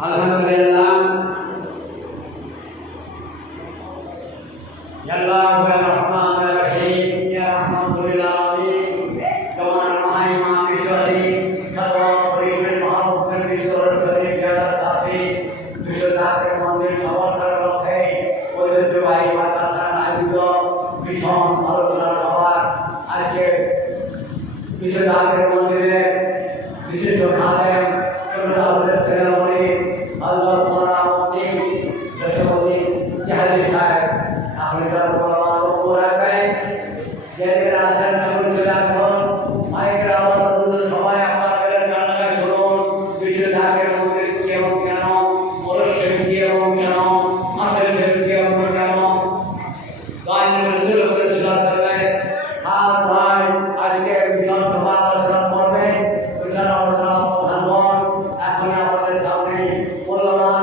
আলহামদুলিল্লাহ আল্লাহুর রহমানির রহিম ইয়া রাহমাতুল আলামিন তোমার মহিমা বিশ্বরী সর্বোপরি মহাপ্রভুর বিশ্বরী যারা সাথী বিশ্বনাথের মন্দির সফল করার লক্ষ্যে ঐতিহ্যবাহী মাদ্রাসার আয়োজিত ভীষণ আলোচনা সভা আজকে বিশ্বনাথের মন্দিরে বিশিষ্ট খাদেম চন্দ্রনাথের সেনাপতি আল্লাহ মোহাম্মদ রাষ্ট্রপতি জাহাজি সাহেব আপনি তার বক্তব্য রাখবেন যেদিন আছেন চলে আসুন মাইকের আওয়াজ তুলে সবাই আপনাদের জানায় শুনুন বিশ্বনাথের মন্দির কি এবং কেন মরশের কি এবং কেন মাছের কি এবং কেন গান রসুল করে হাত ভাই আজকে বিশাল সভা আলোচনা করবেন বিশাল আলোচনা প্রধান এখন আমাদের সামনে মূল্যবান